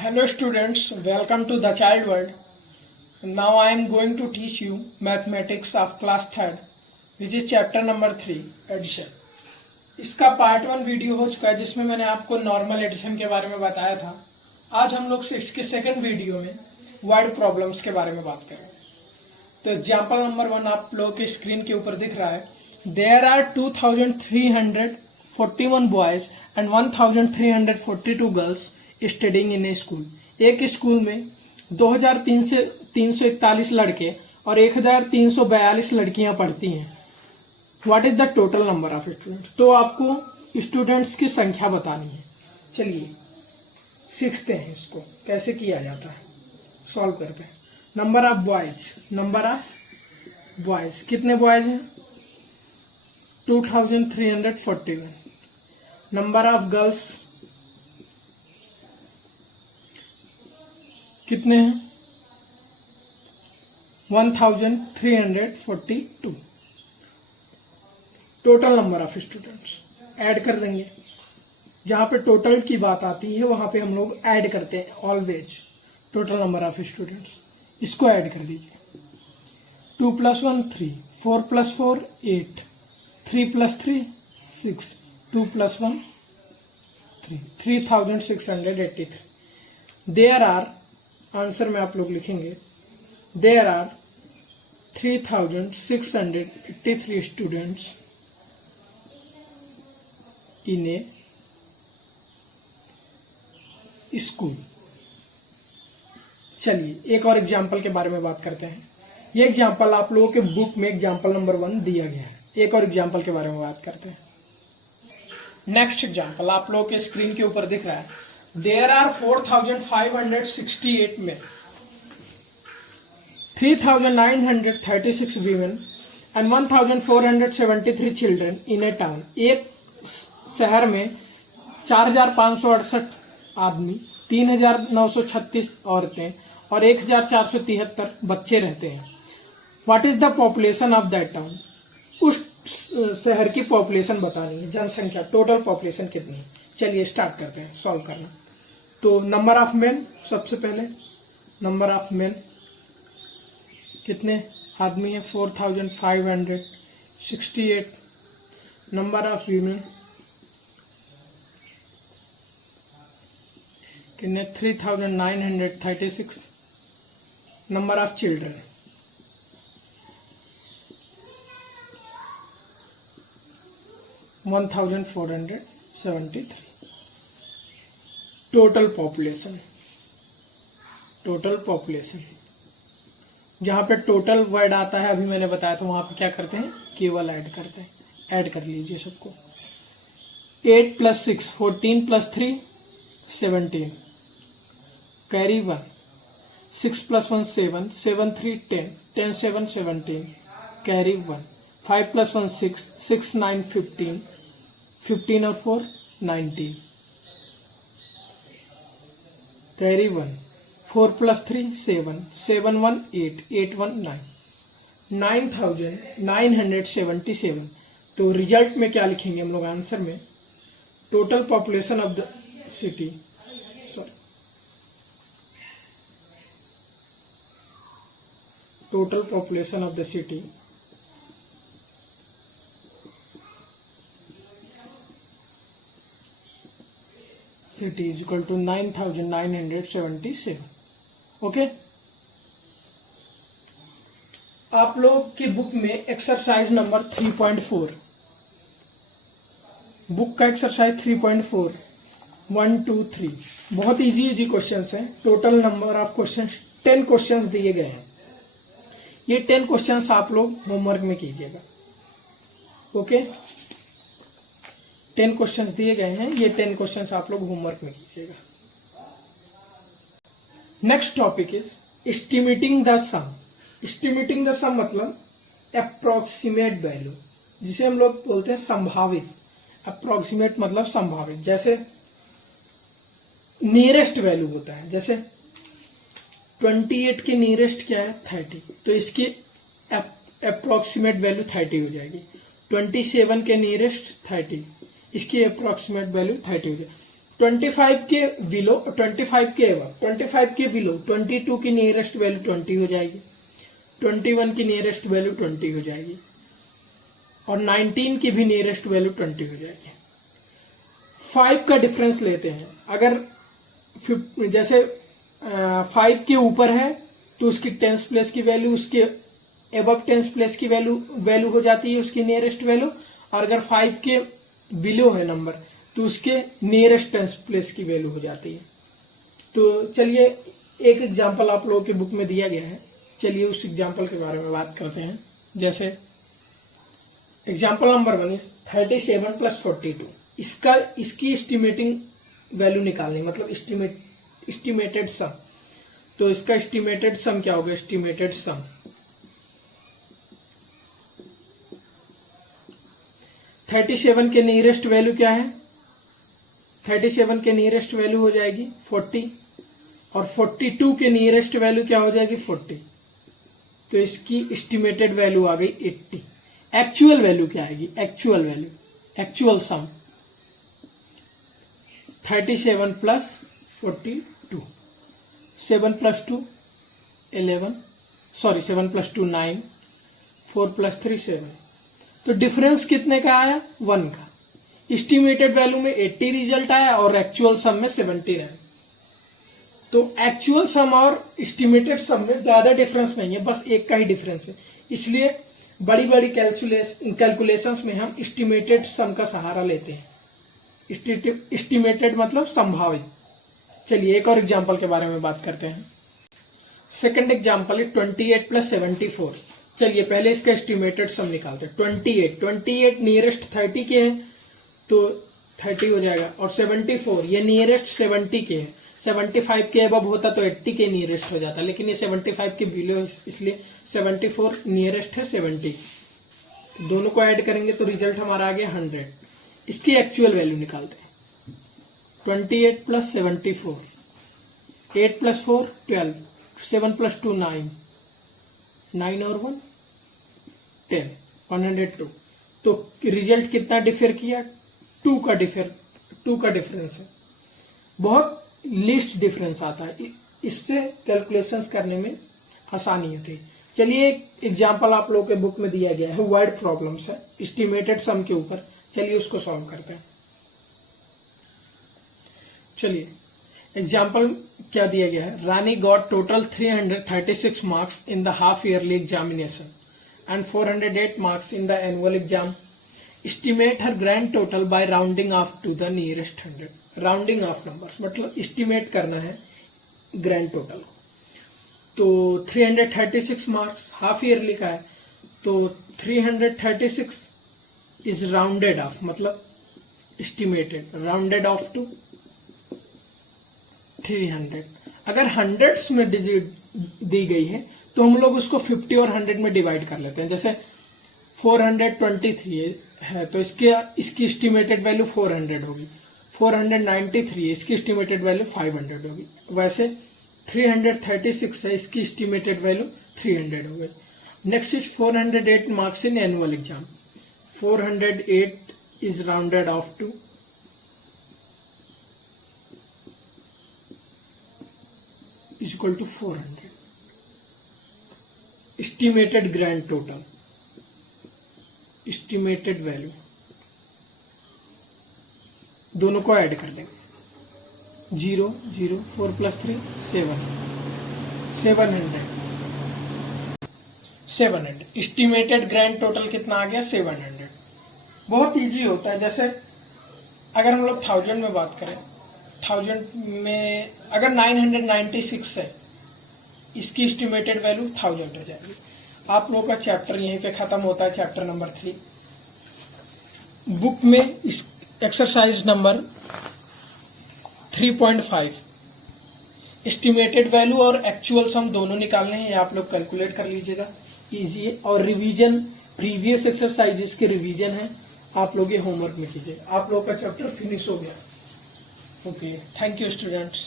Hello students, welcome to the Child World. Now I am going to teach you mathematics of class 3rd, which is chapter number 3, addition. इसका part 1 video हो चुका है जिसमें मैंने आपको normal addition के बारे में बताया था। आज हम लोग इसके सेकंड वीडियो में वर्ड प्रॉब्लम्स के बारे में बात करेंगे। तो एग्जाम्पल नंबर 1 आप लोगों के स्क्रीन के ऊपर दिख रहा है। There are 2341 boys and 1342 girls studying in a school. एक स्कूल में 2341 लड़के और 1342 लड़कियां पढ़ती हैं। What is the total number of students? तो आपको स्टूडेंट्स की संख्या बतानी है। चलिए सीखते हैं इसको कैसे किया जाता है, सॉल्व करते हैं। नंबर ऑफ बॉयज कितने बॉयज हैं? 2341। नंबर ऑफ गर्ल्स कितने हैं? 1342। Total number of students add कर देंगे। जहां पे टोटल की बात आती है वहां पे हम लोग ऐड करते हैं always. Total number of students इसको ऐड कर दीजिए। 2 + 1 3, 4 + 4 8, 3 + 3 6, 2 + 1 3, 3683। देयर आर, आंसर में आप लोग लिखेंगे there are 3683 students in a school. चलिए एक और एग्जाम्पल के बारे में बात करते हैं। ये एग्जाम्पल आप लोगों के बुक में एग्जाम्पल नंबर 1 दिया गया है। एक और एग्जाम्पल के बारे में बात करते हैं। नेक्स्ट एग्जाम्पल आप लोगों के स्क्रीन के ऊपर दिख रहा है। देयर आर 4568 में 3936 women and 1473 children in a town। एक शहर में 4568 आदमी, 3936 औरतें और 1473 बच्चे रहते हैं। What is the population of that town? उस शहर की पॉपुलेशन बतानी है, जनसंख्या, टोटल पॉपुलेशन कितनी है। चलिए स्टार्ट करते हैं सॉल्व करना। तो नंबर ऑफ मेन, सबसे पहले नंबर ऑफ मेन कितने आदमी है? 4568। नंबर ऑफ वीमेन कितने? 3936। Number of children 1473। Total population जहाँ पे टोटल वर्ड आता है, अभी मैंने बताया था, वहां पे क्या करते हैं? केवल ऐड करते हैं। ऐड कर लीजिए सबको। 8 + 6 14 + 3 17, कैरी 1। 6 + 1 7, 7 3 10, 10 7 17, कैरी 1। 5 + 1 6, 6 9 15, 15 और 4 19, कैरी 1। 4 + 3 7, 7 1 8, 8 1 9, 9977। तो रिजल्ट में क्या लिखेंगे हम लोग आंसर में? Total population of the city, total population of the city is equal to 9977। Okay, आप लोग की बुक में एक्सरसाइज नंबर 3.4, बुक का एक्सरसाइज 3.4 1 2 3 बहुत इजी क्वेश्चंस हैं। Total number of questions 10 questions दिए गए हैं। ये 10 क्वेश्चंस आप लोग होमवर्क में कीजिएगा। ओके, 10 क्वेश्चंस दिए गए हैं। ये 10 क्वेश्चंस आप लोग होमवर्क में कीजिएगा। Next topic is estimating the sum. Estimating the sum मतलब अप्रोक्सीमेट वैल्यू, जिसे हम लोग बोलते हैं संभावित। अप्रोक्सीमेट मतलब संभावित। जैसे नियरेस्ट वैल्यू होता है, जैसे 28 के नियरेस्ट क्या है? 30, तो इसकी अप्रोक्सीमेट वैल्यू 30 हो जाएगी। 27 के नियरेस्ट 30, इसकी अप्रोक्सीमेट वैल्यू 30 हो जाएगी। 25 के बिलो 25 के एवं 25 के बिलो 22 की नियरेस्ट वैल्यू 20 हो जाएगी, 21 की नियरेस्ट वैल्यू 20 हो जाएगी और 19 की भी नियरेस्ट वैल्यू 20 हो जाएगी। 5 का डिफरेंस लेते हैं। अगर जैसे 5 के ऊपर है तो उसकी 10th प्लेस की वैल्यू, उसके एबव 10th प्लेस की वैल्यू हो जाती है उसकी नियरेस्ट वैल्यू, और अगर 5 के बिलो है नंबर तो उसके नियरेस्ट 10th प्लेस की वैल्यू हो जाती है। तो चलिए एक एग्जांपल आप लोगों की बुक में दिया गया है, चलिए उस एग्जांपल के बारे में बात करते हैं। जैसे एग्जांपल नंबर 1 37 + 42, इसकी एस्टिमेटिंग वैल्यू निकालनी, मतलब एस्टिमेटेड सम। तो इसका एस्टिमेटेड सम क्या होगा? एस्टिमेटेड सम 37 के नियरेस्ट वैल्यू क्या है? 37 के नियरेस्ट वैल्यू हो जाएगी 40 और 42 के नियरेस्ट वैल्यू क्या हो जाएगी? 40। तो इसकी एस्टिमेटेड वैल्यू आ गई 80। एक्चुअल वैल्यू क्या आएगी? एक्चुअल वैल्यू, एक्चुअल सम 37 + 42, 7 + 2 11, सॉरी 7 + 2 9, 4 + 3 7। तो डिफरेंस कितने का आया? 1 का। एस्टिमेटेड वैल्यू में 80 रिजल्ट आया और एक्चुअल सम में 79। तो एक्चुअल सम और एस्टिमेटेड सम में ज्यादा डिफरेंस नहीं है, बस एक का ही डिफरेंस है। इसलिए बड़ी बड़ी कैलकुलेशंस में हम एस्टिमेटेड सम का सहारा लेते हैं। एस्टिमेटेड मतलब संभावित। चलिए एक और एग्जांपल के बारे में बात करते हैं। सेकंड एग्जांपल है 28 + 74। चलिए पहले इसका एस्टिमेटेड सम निकालते हैं। 28 नियरेस्ट 30 के है तो 30 हो जाएगा, और 74 ये नियरेस्ट 70 के है। 75 के अबव होता तो 80 के नियरेस्ट हो जाता, लेकिन ये 75 के बिलो, इसलिए 74 नियरेस्ट है 70। दोनों को ऐड करेंगे तो रिजल्ट हमारा आ गया 100। इसकी एक्चुअल वैल्यू निकालते हैं। 28 + 74, 8 + 4 12, 7 + 2 9, 9 और 1 10, 102। तो रिजल्ट कितना डिफर किया? 2 का डिफरेंस है। बहुत लीस्ट डिफरेंस आता है, इससे कैलकुलेशंस करने में आसानी होती है। चलिए एक एग्जांपल आप लोगों के बुक में दिया गया है, वर्ड प्रॉब्लम्स है एस्टिमेटेड सम के ऊपर। चलिए उसको सॉल्व करते हैं। चलिए एग्जाम्पल क्या दिया गया है? Rani got total 336 marks in the half yearly examination and 408 marks in the annual exam. Estimate her grand total by rounding off to the nearest 100. Rounding off numbers मतलब estimate करना है grand total। तो 336 marks half yearly का है, तो 336 is rounded off, मतलब estimated rounded off to 300। अगर hundreds में डिजिट दी गई है तो हम लोग उसको 50 और 100 में डिवाइड कर लेते हैं। जैसे 423 है तो इसकी एस्टिमेटेड वैल्यू 400 होगी। 493 है, इसकी एस्टिमेटेड वैल्यू 500 होगी। वैसे 336 है, इसकी एस्टिमेटेड वैल्यू 300 हो गई। Next is 408 marks in annual exam. 408 is rounded off to equal to 400। Estimated grand total, estimated value, दोनों को ऐड कर लेंगे। 0 0 4 + 3 7, 700। एस्टिमेटेड ग्रैंड टोटल कितना आ गया? 700। बहुत इजी होता है। जैसे अगर हम लोग 1000 में बात करें, 1000 में अगर 996 है, इसकी एस्टिमेटेड वैल्यू 1000 हो जाएगी। आप लोगों का चैप्टर यहीं पे खत्म होता है, चैप्टर नंबर 3। बुक में इस एक्सरसाइज नंबर 3.5 एस्टिमेटेड वैल्यू और एक्चुअल सम दोनों निकालने हैं, ये आप लोग कैलकुलेट कर लीजिएगा, इजी है। और रिवीजन, प्रीवियस एक्सरसाइजेस के रिवीजन है, आप लोग ये होमवर्क में कीजिएगा। आप लोगों का चैप्टर फिनिश हो गया। Okay, thank you students.